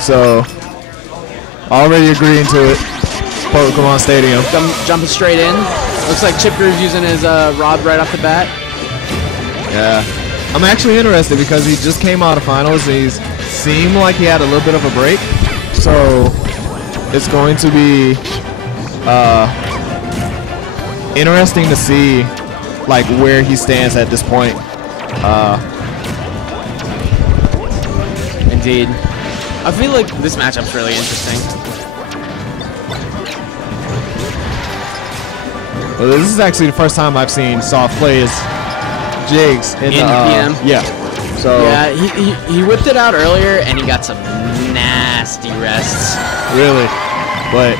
So, already agreeing to it. Pokemon Stadium. Jumping straight in. Looks like ChipGroove's using his rod right off the bat. Yeah. I'm actually interested because he just came out of finals. He seemed like he had a little bit of a break. So, it's going to be interesting to see like where he stands at this point. Indeed. I feel like this matchup's really interesting. Well, this is actually the first time I've seen Soft play as Jiggs in the PM. Yeah. So yeah, he whipped it out earlier and he got some nasty rests. Really, but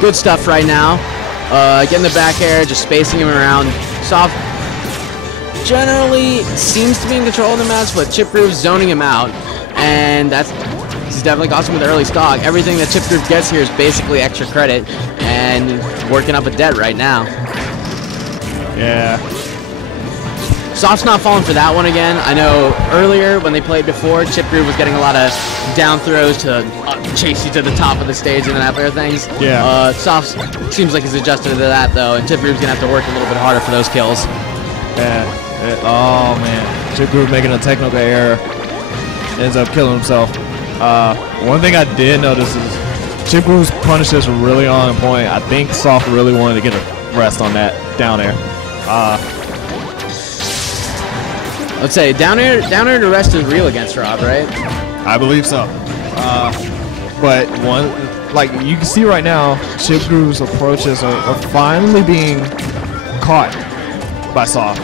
good stuff right now. Getting the back air, just spacing him around. Soft generally seems to be in control of the match, but ChipGroove's zoning him out, and he's definitely cost him with early stock. Everything that ChipGroove gets here is basically extra credit, and working up a debt right now. Yeah. Soft's not falling for that one again. I know earlier when they played before, ChipGroove was getting a lot of down throws to chase you to the top of the stage and that other things. Yeah. Soft seems like he's adjusted to that though, and ChipGroove's gonna have to work a little bit harder for those kills. Yeah. Oh man, ChipGroove making a technical error, ends up killing himself. One thing I did notice is ChipGroove's punishes were really on point. I think Soft really wanted to get a rest on that down air. Let's say down air to rest is real against Rob, right? I believe so. But like you can see right now, ChipGroove's approaches are finally being caught by Soft.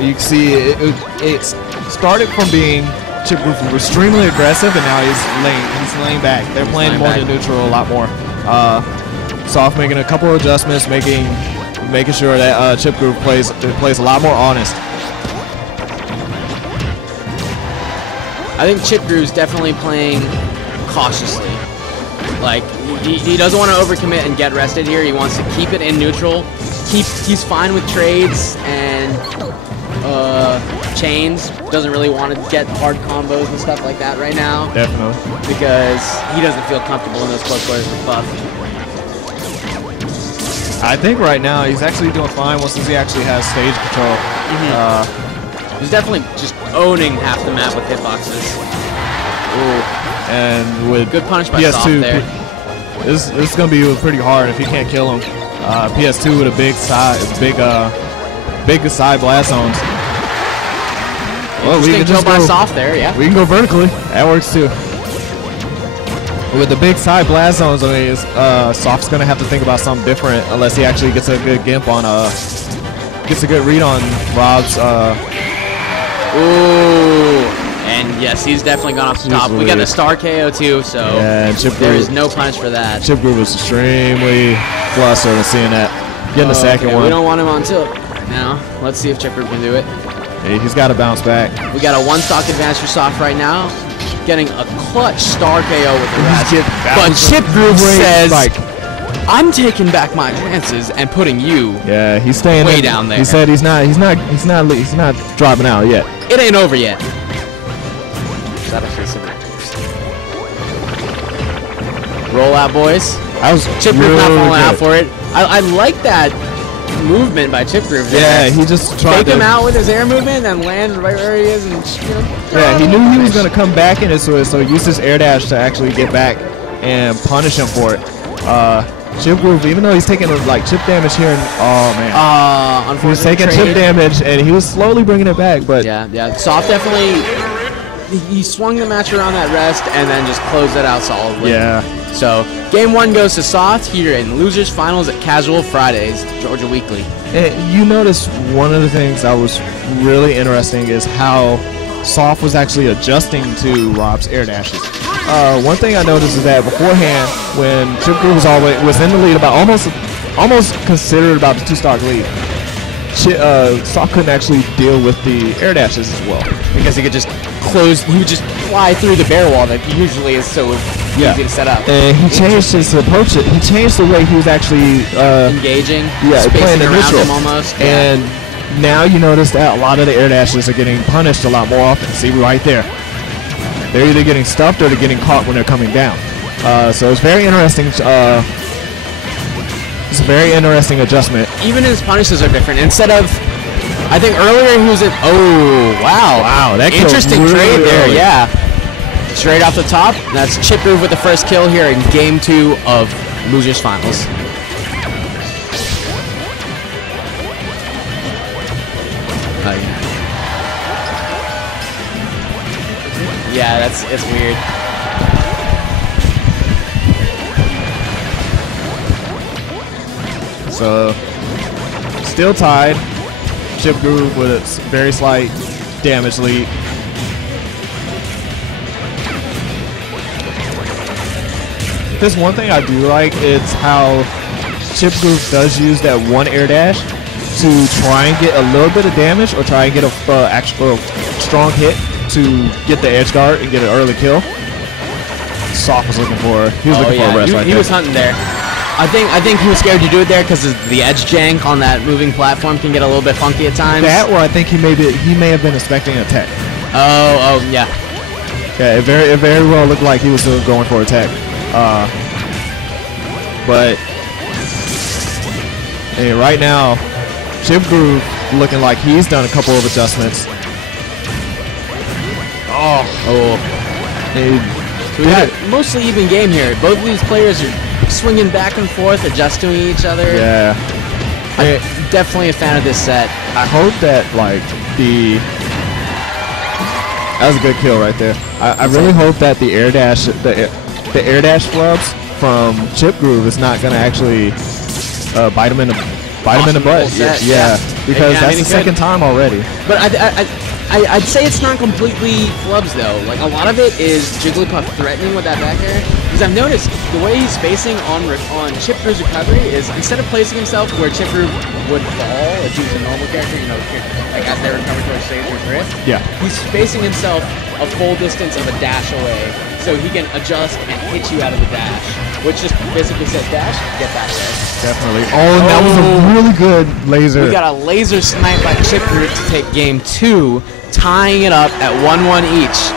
You can see it started from being ChipGroove was extremely aggressive, and now he's laying back. They're playing more to neutral a lot more. Soft making a couple of adjustments, making sure that ChipGroove plays a lot more honest. I think ChipGroove's definitely playing cautiously. Like he doesn't want to overcommit and get rested here. He wants to keep it in neutral. He's fine with trades and chains. Doesn't really want to get hard combos and stuff like that right now. Definitely. Because he doesn't feel comfortable in those close quarters with Buff. I think right now he's actually doing fine since he actually has stage control. He's definitely just owning half the map with hitboxes. Ooh. And with good punish by PS2 Soft there. This is gonna be pretty hard if he can't kill him. PS2 with a big side blast zones. Well, we can just go by Soft there, yeah. We can go vertically. That works too. With the big side blast zones, I mean, Soft's gonna have to think about something different unless he actually gets a good gimp on gets a good read on Rob's. Ooh, and yes, he's definitely gone off the top. We got the star KO too, so yeah, there is no punish for that. ChipGroove was extremely flustered with seeing that. Getting the second one. We don't want him on tilt now. Let's see if ChipGroove can do it. Hey, he's got to bounce back. We got a one stock advantage for Soft right now. Getting a clutch star KO with the rest. But ChipGroove says, I'm taking back my chances and putting you he's staying way down there. He said he's not dropping out yet. It ain't over yet. Roll out, boys. ChipGroove not falling out for it. I like that movement by ChipGroove. Yeah, he just tried to take him out with his air movement and land right where he is. And yeah, he knew he was going to come back in it, so he used his air dash to actually get back and punish him for it. ChipGroove, even though he's taking like chip damage here, unfortunately, he was taking chip damage and he was slowly bringing it back. But yeah, Soft definitely he swung the match around that rest and then just closed it out solidly. Yeah. So game one goes to Soft here in Losers Finals at Casual Fridays, Georgia Weekly. And you notice one of the things that was really interesting is how Soft was actually adjusting to Rob's air dashes. One thing I noticed is that beforehand, when ChipGroove was in the lead, about almost considered about the 2-stock lead, Soft couldn't actually deal with the air dashes as well because he could just close. He would just fly through the barrier wall that usually is so easy to set up. And he changed his approach. He changed the way he was actually engaging, playing the around neutral. him almost. And now you notice that a lot of the air dashes are getting punished a lot more often. See right there. They're either getting stuffed or they're getting caught when they're coming down. So it's very interesting. It's a very interesting adjustment. Even his punishes are different. Instead of, I think earlier he was at, oh, wow, that interesting really trade there, early. yeah. Straight off the top, that's ChipGroove with the first kill here in Game 2 of Losers Finals. Yeah, it's weird. So, still tied. ChipGroove with its very slight damage lead. There's one thing I do like, it's how ChipGroove does use that one air dash to try and get a little bit of damage or try and get a actual strong hit to get the edge guard and get an early kill. Soft was looking for. He was looking for a rest right there. He was hunting there. I think he was scared to do it there because the edge jank on that moving platform can get a little bit funky at times. That, or I think he may have been expecting a tech. Oh yeah. Yeah, it very well looked like he was still going for a tech. But hey, right now, ChipGroove looking like he's done a couple of adjustments. So we got mostly even game here. Both of these players are swinging back and forth, adjusting each other. Yeah. I'm definitely a fan of this set. I hope that that was a good kill right there. I really hope that the air dash flubs from ChipGroove is not gonna actually bite him in the butt. Yeah, because that's the second time already. But I'd say it's not completely flubs though. Like a lot of it is Jigglypuff threatening with that back air. Because I've noticed the way he's spacing on ChipGroove's recovery is instead of placing himself where ChipGroove would fall if he was a normal character, you know, like as they recover towards stage or drift. Yeah. He's spacing himself a full distance of a dash away, so he can adjust and hit you out of the dash, which just basically says dash, get back there. Definitely. Oh, and that was a really good laser. We got a laser snipe by ChipGroove to take Game 2, tying it up at 1-1 each.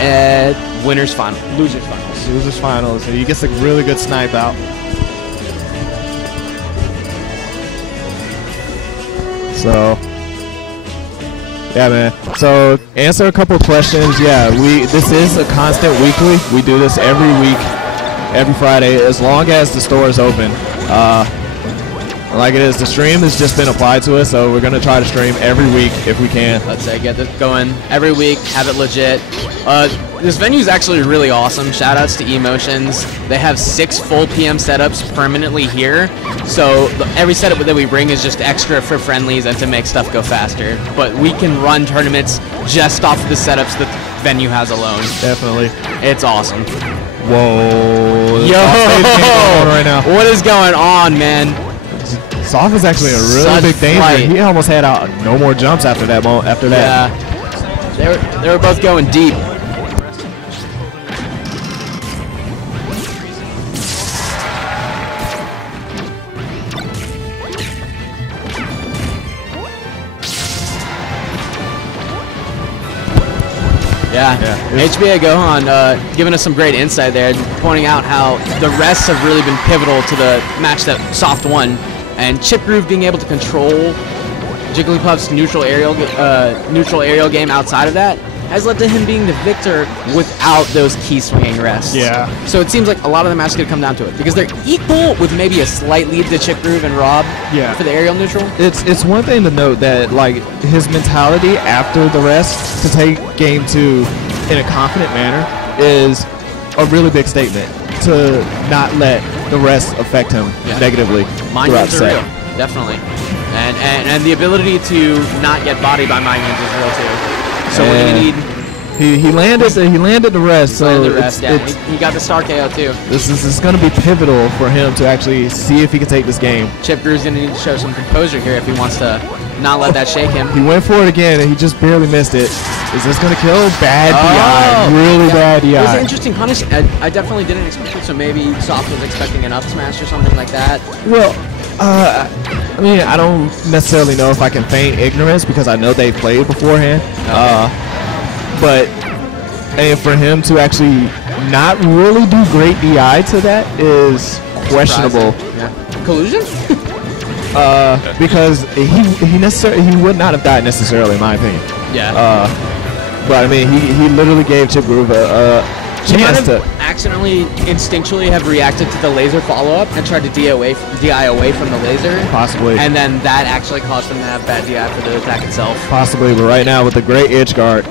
At Losers Finals. Losers Finals. So he gets a really good snipe out. So, yeah, man. So, answer a couple of questions. Yeah, this is a constant weekly. We do this every week, every Friday, as long as the store is open. Like it is, the stream has just been applied to us, so we're going to try to stream every week if we can. Let's say get this going every week, have it legit. This venue is actually really awesome. Shout outs to Emotions. They have 6 full PM setups permanently here, so every setup that we bring is just extra for friendlies and to make stuff go faster. But we can run tournaments just off of the setups that the venue has alone. Definitely. It's awesome. Whoa. Yo! Right now. What is going on, man? Soft is actually a really big danger. He almost had out no more jumps after that. Yeah, they were both going deep. Yeah. HBA Gohan giving us some great insight there, pointing out how the rests have really been pivotal to the match that Soft won. And ChipGroove being able to control Jigglypuff's neutral aerial game outside of that has led to him being the victor without those key swinging rests. Yeah. So it seems like a lot of the matches could come down to it because they're equal with maybe a slight lead to ChipGroove and Rob for the aerial neutral. It's one thing to note that like his mentality after the rest to take Game 2 in a confident manner is a really big statement to not let the rest affect him negatively. Mind games are real, definitely, and the ability to not get bodied by mind games is real too. So we're gonna need. He landed the rest. So he got the star KO too. This is going to be pivotal for him to actually see if he can take this game. ChipGroove's going to need to show some composure here if he wants to not let that shake him. He went for it again, and he just barely missed it. Is this going to kill? Bad DI. Really bad DI. It was an interesting punish. I definitely didn't expect it, so maybe Soft was expecting an up smash or something like that. Well, I mean, I don't necessarily know if I can feign ignorance because I know they played beforehand. Okay. But for him to actually not really do great DI to that is questionable. Yeah. Collusion? Because he would not have died necessarily, in my opinion. Yeah. But I mean, he literally gave ChipGroove a chance to accidentally, instinctually have reacted to the laser follow-up and tried to DI away from the laser. Possibly. And then that actually caused him to have bad DI for the attack itself. Possibly, but right now with the great edge guard,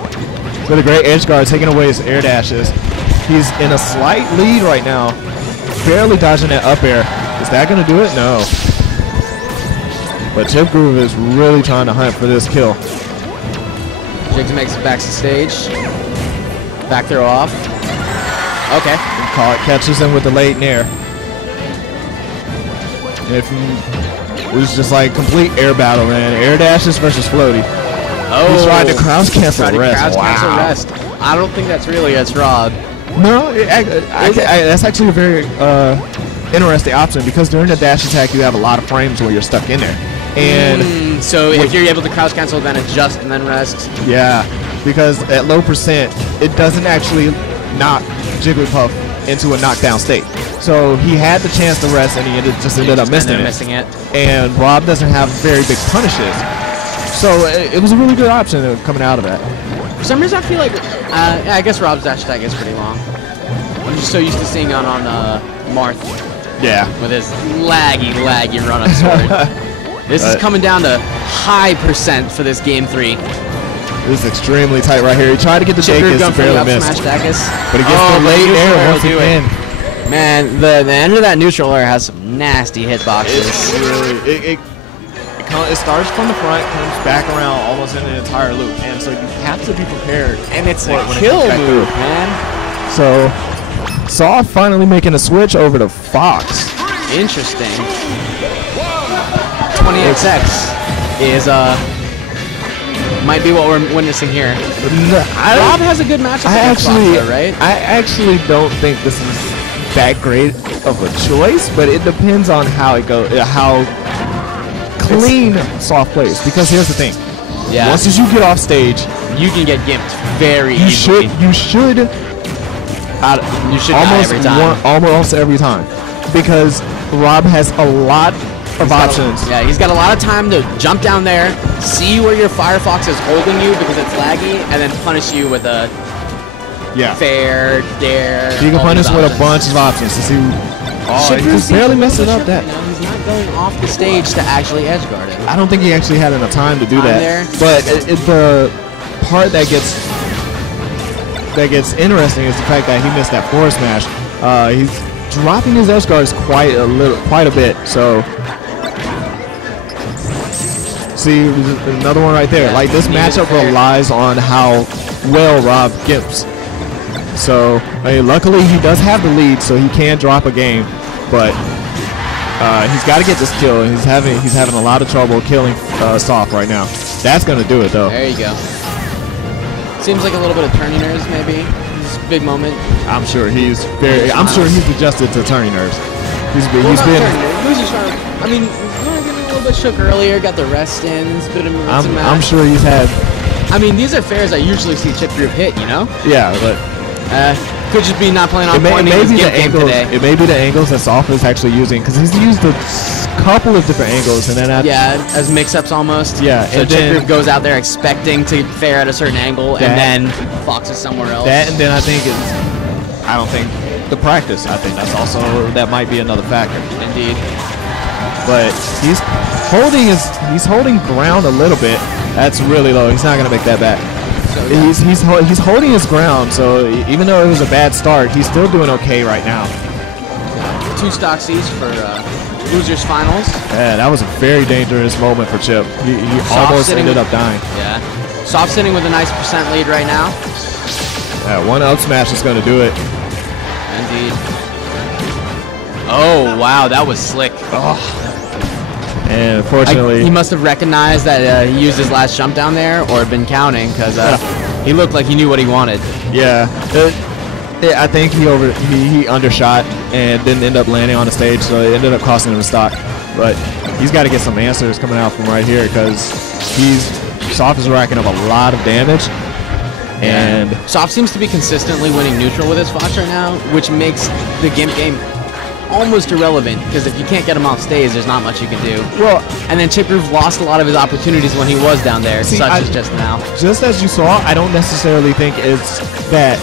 taking away his air dashes, he's in a slight lead right now, barely dodging that up air. Is that going to do it? No. But ChipGroove is really trying to hunt for this kill. Jiggs makes it back to stage. Back throw off. Okay. Catches him with the late nair. It was just like complete air battle, man. Air dashes versus floaty. Oh. He tried to crouch cancel rest. Wow. I don't think that's really against Rob. No, that's actually a very interesting option because during the dash attack you have a lot of frames where you're stuck in there. And so if you're able to crouch cancel, then adjust and then rest. Yeah, because at low percent, it doesn't actually knock Jigglypuff into a knockdown state. So he had the chance to rest, and he just ended up missing it. And Rob doesn't have very big punishes. So it was a really good option coming out of that. For some reason, I feel like, I guess Rob's dash attack is pretty long. I'm just so used to seeing on Marth. Yeah. With his laggy run-up sword. This is coming down to high percent for this game 3. This is extremely tight right here. He tried to get the Jiggs, barely missed. But he gets the late air once again. Man, the end of that neutral air has some nasty hitboxes. It starts from the front, comes back around almost in an entire loop, and so you have to be prepared. And it's a kill move, man. So, Soft finally making a switch over to Fox. Interesting. 20XX is might be what we're witnessing here. Rob has a good matchup against Fox, though, right? I actually don't think this is that great of a choice, but it depends on how it goes, how clean Soft plays. Because here's the thing: once you get off stage, you can get gimped very easily. You should almost every time, because Rob has a lot of options. He's got a lot of time to jump down there, see where your Firefox is holding you because it's laggy, and then punish you with a fair, dare. You can punish with a bunch of options to see. He just barely messing up that. He's not going off the stage to actually edge guard it. I don't think he actually had enough time to do that. But the part that gets interesting is the fact that he missed that forward smash. He's dropping his edge guards quite a bit. So. See, another one right there. Like, this matchup relies on how well Rob gimps. So, luckily he does have the lead, so he can drop a game. But he's got to get this kill. He's having a lot of trouble killing Soft right now. That's gonna do it though. There you go. Seems like a little bit of turning nerves, maybe. This is a big moment. I'm sure he's adjusted to turning nerves. He's been. I mean. A little bit shook earlier, got the rest in, I'm sure he's had. I mean, these are fairs I usually see ChipGroove hit, you know? Yeah, but could just be not playing on point. It may be the angles that Soft is actually using, because he's used a couple of different angles, and then as mix-ups almost. Yeah, so ChipGroove goes out there expecting to fair at a certain angle, and then Fox is somewhere else. And then I don't think the practice. I think that might be another factor. Indeed. But he's holding ground a little bit. That's really low. He's not gonna make that back. So, he's holding his ground. So even though it was a bad start, he's still doing okay right now. 2 stock Cs for losers finals. Yeah, that was a very dangerous moment for Chip. He almost ended up dying. Yeah, Soft sitting with a nice percent lead right now. One up smash is going to do it. Indeed. Oh, wow, that was slick. Oh. And fortunately, he must have recognized that he used his last jump down there or been counting because he looked like he knew what he wanted. Yeah. I think he undershot and didn't end up landing on the stage, so it ended up costing him a stock. But he's got to get some answers coming out from right here because Soft is racking up a lot of damage. And Soft seems to be consistently winning neutral with his Fox right now, which makes the Gimp game almost irrelevant because if you can't get him off stage, there's not much you can do. Well, and then ChipGroove lost a lot of his opportunities when he was down there, such as just now. Just as you saw, I don't necessarily think it's that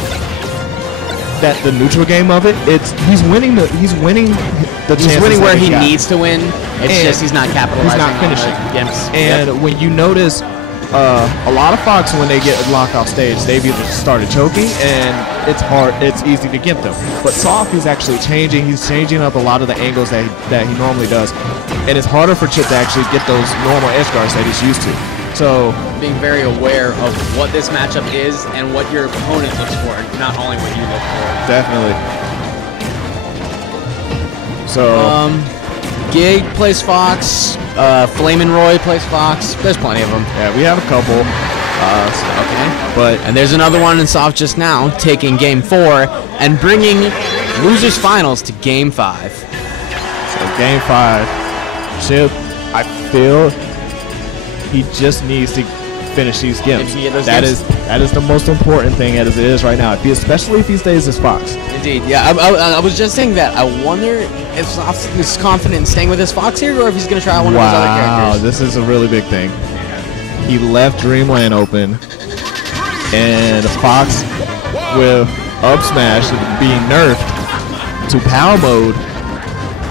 the neutral game of it. He's winning the chances where he needs to win. It's just he's not capitalizing. He's not finishing. On the Gimps. And when you notice. A lot of Fox, when they get locked off stage, they've either started choking and it's easy to get them. But Soft is actually changing. He's changing up a lot of the angles that he normally does. And it's harder for Chip to actually get those normal edge guards that he's used to. So being very aware of what this matchup is and what your opponent looks for, not only what you look for. Definitely. So Gig plays Fox. Flamin' Roy plays Fox. There's plenty of them. Yeah, we have a couple. And there's another one in Soft just now, taking Game 4 and bringing losers finals to Game 5. So Game 5, Chip, I feel he just needs to finish these Gimps. That is the most important thing as it is right now, especially if he stays as Fox. Indeed, yeah. I was just saying that. I wonder if Soft is confident in staying with his Fox here, or if he's going to try one of his other characters. Wow, this is a really big thing. He left Dreamland open, and Fox with up smash being nerfed to power mode.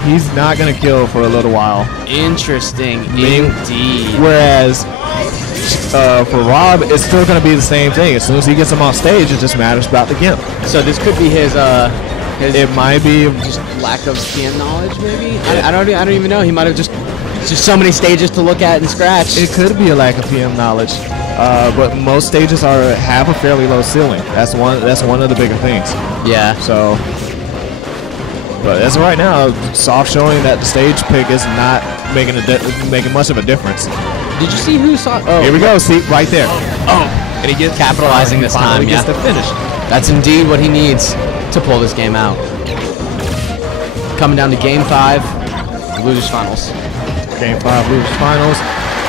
He's not going to kill for a little while. Interesting, indeed. Whereas for Rob, it's still going to be the same thing. As soon as he gets him off stage, it just matters about the Gimp. So this could be his it might be just lack of PM knowledge, maybe. I don't even know. He might have just so many stages to look at and scratch. It could be a lack of PM knowledge, but most stages have a fairly low ceiling. That's one of the bigger things. Yeah. So, but as of right now, Soft showing that the stage pick is not making much of a difference. Did you see who saw? Oh, here we go. See right there. Oh, and he gets capitalizing this time. He gets the finish. That's indeed what he needs to pull this game out. Coming down to Game 5, losers finals. Game 5, losers finals.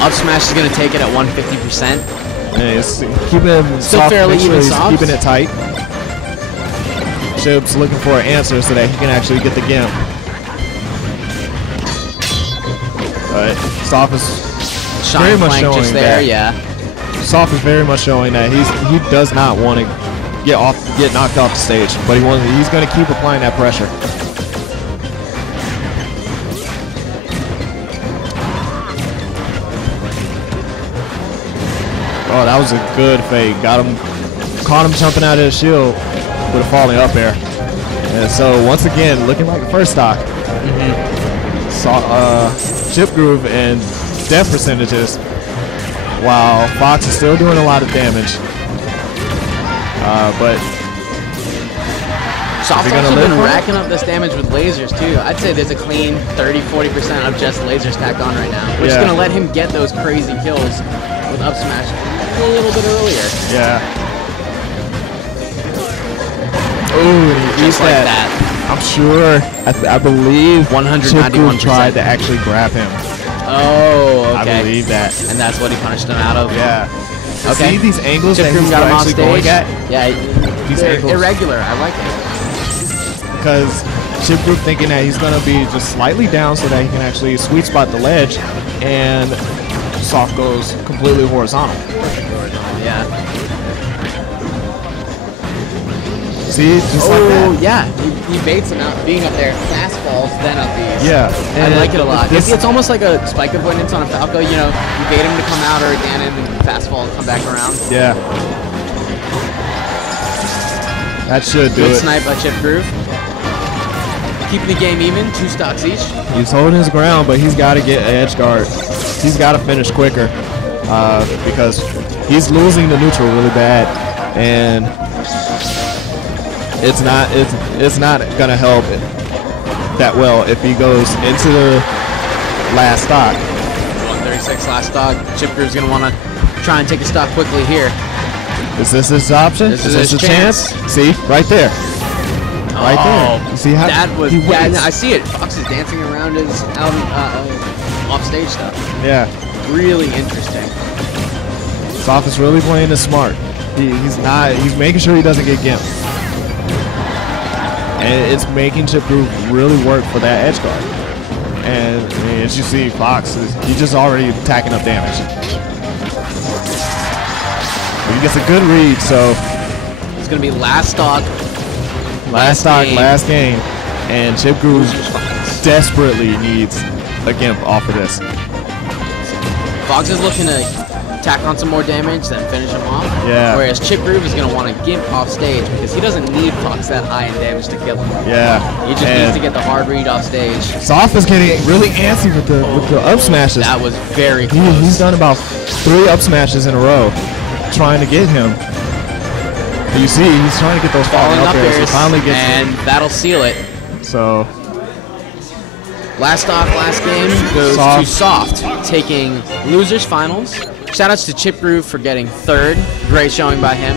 Up smash is going to take it at 150%. And it's keeping still fairly even soft. Keeping it tight. Chip's looking for an answer so that he can actually get the Gimp. But Soft is very much showing just there, yeah. Soft is very much showing that he does not want to get knocked off the stage, but he's going to keep applying that pressure. Oh, that was a good fake. Caught him jumping out of his shield with a falling up air. And so once again, looking like the first stock. ChipGroove and death percentages, while Fox is still doing a lot of damage. But Soft's also been racking up this damage with lasers too. I'd say there's a clean 30-40% of just lasers tacked on right now, which is going to let him get those crazy kills with up smash a little bit earlier. Yeah. Ooh, just like that. I'm sure, I believe ChipGroove tried to actually grab him. Oh, okay. I believe that. And that's what he punished him out of? Yeah. Okay. See these angles that he's got him actually going at? Yeah, these angles. Irregular. I like it. Because ChipGroove thinking that he's going to be just slightly down so that he can actually sweet spot the ledge, and Soft goes completely horizontal. Yeah. See, just like that. Yeah, he baits him out, being up there, fast falls, then up these. Yeah, I like it a lot. It's almost like a spike avoidance on a Falco. You know, you bait him to come out or a Ganon and fast fall and come back around. Yeah. That should do it. Good snipe by ChipGroove. Keeping the game even, 2 stocks each. He's holding his ground, but he's got to get an edge guard. He's got to finish quicker because he's losing the neutral really bad. And it's not gonna help that well if he goes into the last stock. 136 last stock. ChipGroove's gonna want to try and take a stock quickly here. Is this his option? This is is this his a chance? See, right there. Right there. You see how that was? he Yeah, waits. I see it. Fox is dancing around his off stage stuff. Yeah. Really interesting. Soft is really playing this smart. He's making sure he doesn't get gimped. And it's making ChipGroove really work for that edge guard. And I mean, as you see, Fox he's just already tacking up damage. But he gets a good read, so It's gonna be last stock. last stock, last game. And ChipGroove desperately needs a gimp off of this. Fox is looking to tack on some more damage, then finish him off. Yeah. Whereas ChipGroove is gonna want to gimp off stage because he doesn't need Fox that high in damage to kill him. Yeah. He just needs to get the hard read off stage. Soft is getting really antsy with the up smashes. That was very close. He's done about 3 up smashes in a row trying to get him. You see, he's trying to get those falling up airs. He finally gets and that'll seal it. So last stock, last game goes to Soft, taking losers finals. Shoutouts to ChipGroove for getting 3rd. Great showing by him.